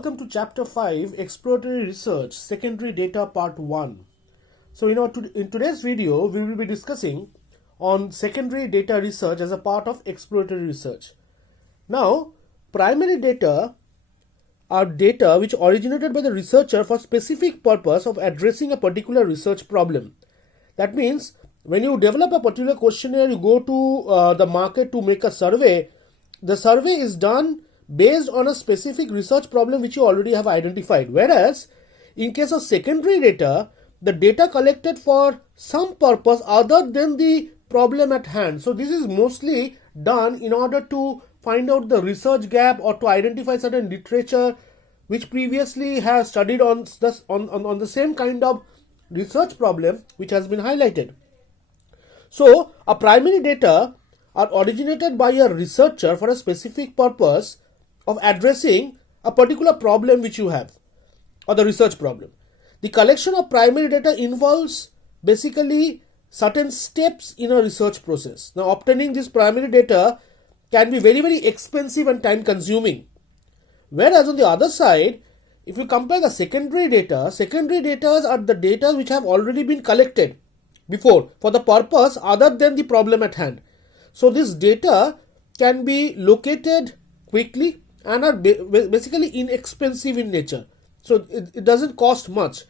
welcome to Chapter 5, Exploratory Research, Secondary Data Part 1. So, in today's video, we will be discussing on secondary data research as a part of exploratory research. Now, primary data are data which originated by the researcher for specific purpose of addressing a particular research problem. That means, when you develop a particular questionnaire, you go to the market to make a survey. The survey is done based on a specific research problem which you already have identified. Whereas, in case of secondary data, the data collected for some purpose other than the problem at hand. So, this is mostly done in order to find out the research gap or to identify certain literature which previously has studied on the same kind of research problem which has been highlighted. So, a primary data are originated by a researcher for a specific purpose of addressing a particular problem which you have, or the research problem. The collection of primary data involves basically certain steps in a research process. Now, obtaining this primary data can be very, very expensive and time consuming. Whereas on the other side, if you compare the secondary data are the data which have already been collected before for the purpose other than the problem at hand. So, this data can be located quickly and are basically inexpensive in nature. So, it doesn't cost much.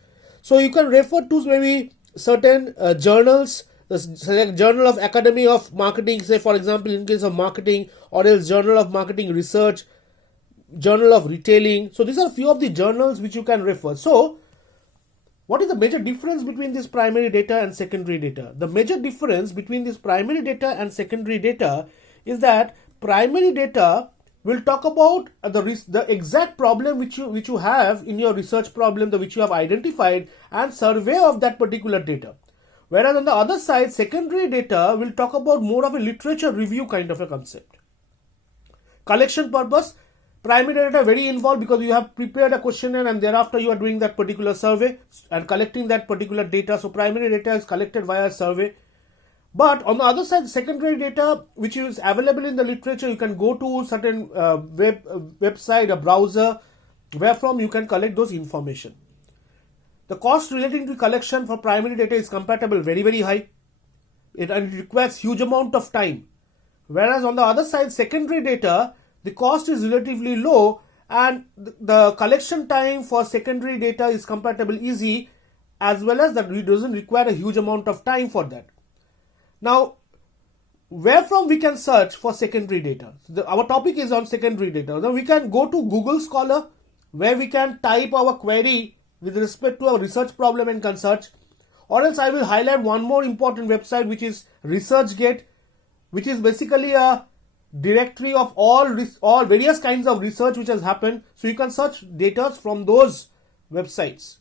So, you can refer to maybe certain journals, like Journal of Academy of Marketing, say for example in case of marketing, or else Journal of Marketing Research, Journal of Retailing. So, these are a few of the journals which you can refer. So, what is the major difference between this primary data and secondary data? The major difference between this primary data and secondary data is that primary data will talk about the exact problem which you have in your research problem, which you have identified, and survey of that particular data. Whereas on the other side, secondary data will talk about more of a literature review kind of a concept. Collection purpose, primary data very involved because you have prepared a questionnaire and thereafter you are doing that particular survey and collecting that particular data. So, primary data is collected via survey. But on the other side, secondary data which is available in the literature, you can go to certain website, a browser, where from you can collect those information. The cost relating to collection for primary data is compatible very, very high. It requires huge amount of time. Whereas on the other side, secondary data, the cost is relatively low and the collection time for secondary data is compatible easy, as well as that it doesn't require a huge amount of time for that. Now, where from we can search for secondary data? Our topic is on secondary data. Now, we can go to Google Scholar, where we can type our query with respect to our research problem and can search. Or else I will highlight one more important website, which is ResearchGate, which is basically a directory of all various kinds of research which has happened. So, you can search data from those websites.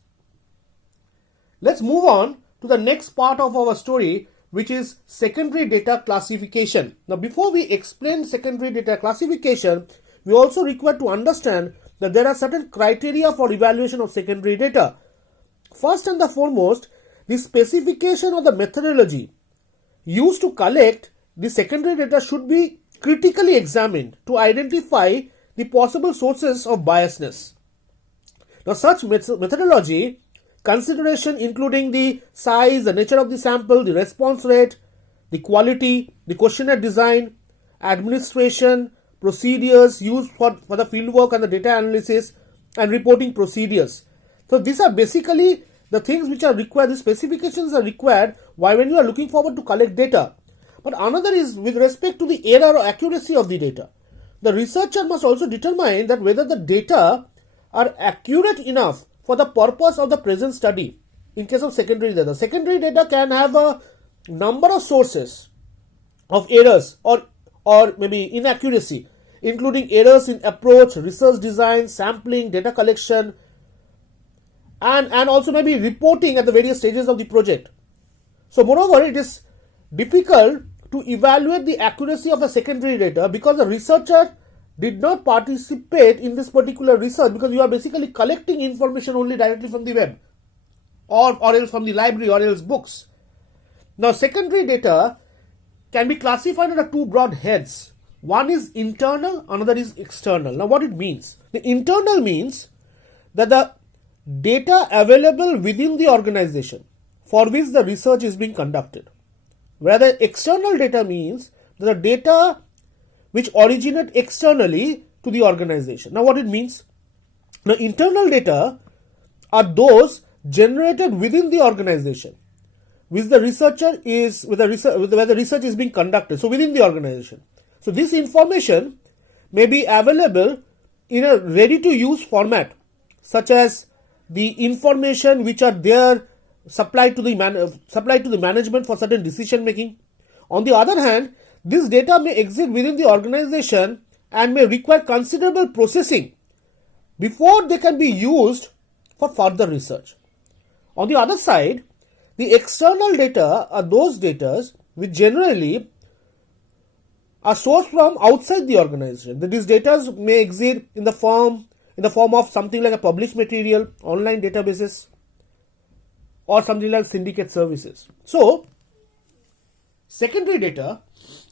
Let's move on to the next part of our story, which is secondary data classification. Now, before we explain secondary data classification, we also require to understand that there are certain criteria for evaluation of secondary data. First and the foremost, the specification of the methodology used to collect the secondary data should be critically examined to identify the possible sources of biasness. Now, such methodology consideration including the size, the nature of the sample, the response rate, the quality, the questionnaire design, administration, procedures used for the fieldwork and the data analysis, and reporting procedures. So, these are basically the things which are required, the specifications are required when you are looking forward to collect data. But another is with respect to the error or accuracy of the data. The researcher must also determine that whether the data are accurate enough for the purpose of the present study. In case of secondary data can have a number of sources of errors or maybe inaccuracy, including errors in approach, research design, sampling, data collection, and also maybe reporting at the various stages of the project. So, moreover, it is difficult to evaluate the accuracy of a secondary data because the researcher did not participate in this particular research, because you are basically collecting information only directly from the web or else from the library or else books. Now, secondary data can be classified under two broad heads. One is internal, another is external. Now, what it means? The internal means that the data available within the organization for which the research is being conducted. Whereas external data means the data which originate externally to the organization. Now what it means? Now internal data are those generated within the organization which the researcher is where the research is being conducted, so within the organization. So this information may be available in a ready to use format, such as the information which are there supplied to the management for certain decision making. On the other hand, this data may exist within the organization and may require considerable processing before they can be used for further research. On the other side, the external data are those data which generally are sourced from outside the organization. These data may exist in the form of something like a published material, online databases, or something like syndicate services. So, secondary data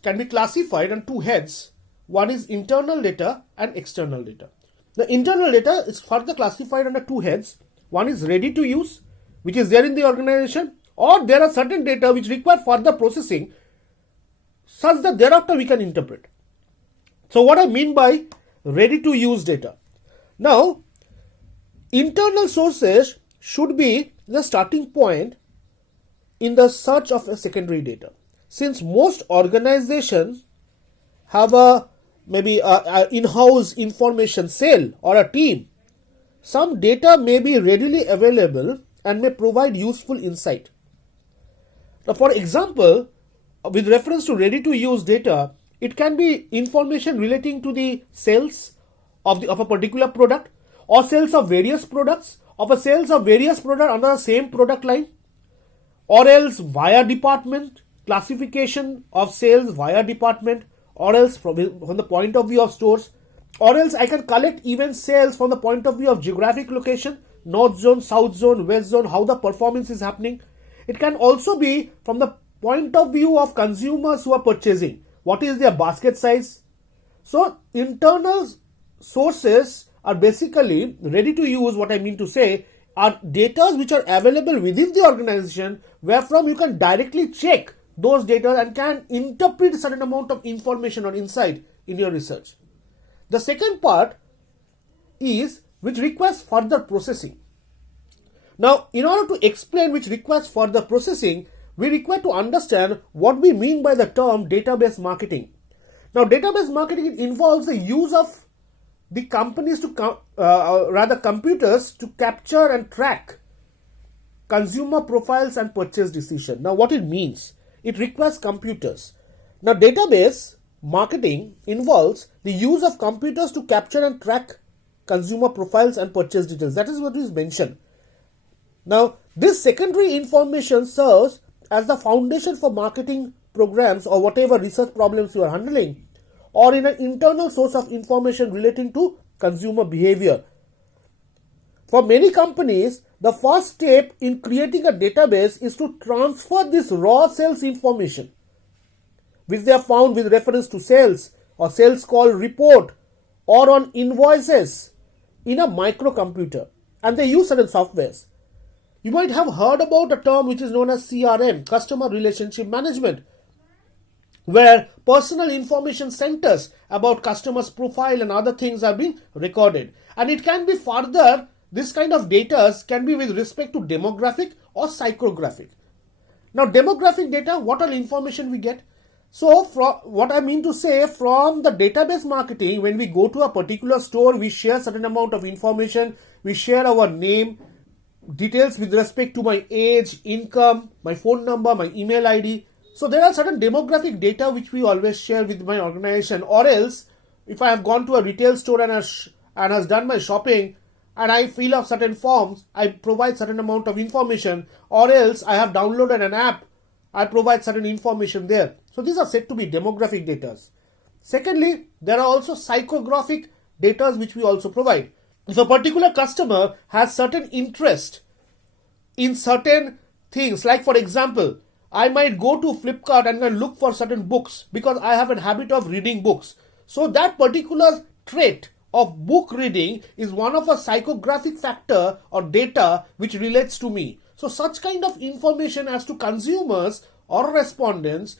can be classified on two heads. One is internal data and external data. The internal data is further classified under two heads. One is ready to use, which is there in the organization, or there are certain data which require further processing such that thereafter we can interpret. So what I mean by ready to use data. Now, internal sources should be the starting point in the search of a secondary data. Since most organizations have maybe a in-house information cell or a team, some data may be readily available and may provide useful insight. Now, for example, with reference to ready to use data, it can be information relating to the sales of a particular product, or sales of various products, of a sales of various products under the same product line, or else via department, classification of sales via department, or else from the point of view of stores, or else I can collect even sales from the point of view of geographic location, north zone, south zone, west zone, how the performance is happening. It can also be from the point of view of consumers who are purchasing. What is their basket size? So internal sources are basically ready to use. What I mean to say are data which are available within the organization, wherefrom you can directly check those data and can interpret a certain amount of information or insight in your research. The second part is which requires further processing. Now, in order to explain which requires further processing, we require to understand what we mean by the term database marketing. Now, database marketing involves the use of the computers to capture and track consumer profiles and purchase decision. Now, what it means? It requires computers. Now, database marketing involves the use of computers to capture and track consumer profiles and purchase details. That is what is mentioned. Now, this secondary information serves as the foundation for marketing programs or whatever research problems you are handling, or in an internal source of information relating to consumer behavior. For many companies, the first step in creating a database is to transfer this raw sales information, which they have found with reference to sales or sales call report or on invoices, in a microcomputer, and they use certain softwares. You might have heard about a term which is known as CRM, Customer Relationship Management, where personal information centers about customers' profile and other things have been recorded. And it can be further, this kind of data can be with respect to demographic or psychographic. Now, demographic data, what all information we get? So, what I mean to say, from the database marketing, when we go to a particular store, we share certain amount of information, we share our name, details with respect to my age, income, my phone number, my email ID. So there are certain demographic data which we always share with my organization. Or else, if I have gone to a retail store and has done my shopping and I fill up certain forms, I provide certain amount of information. Or else I have downloaded an app, I provide certain information there. So these are said to be demographic data. Secondly, there are also psychographic data which we also provide. If a particular customer has certain interest in certain things, like for example, I might go to Flipkart and look for certain books because I have a habit of reading books. So that particular trait of book reading is one of a psychographic factor or data which relates to me. So such kind of information as to consumers or respondents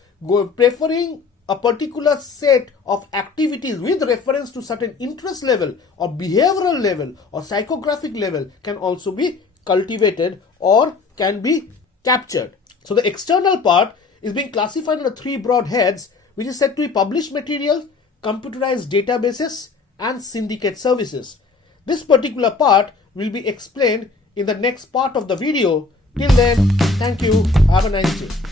preferring a particular set of activities with reference to certain interest level or behavioral level or psychographic level can also be cultivated or can be captured. So the external part is being classified under three broad heads, which is said to be published materials, computerized databases, and syndicate services. This particular part will be explained in the next part of the video. Till then, thank you. Have a nice day.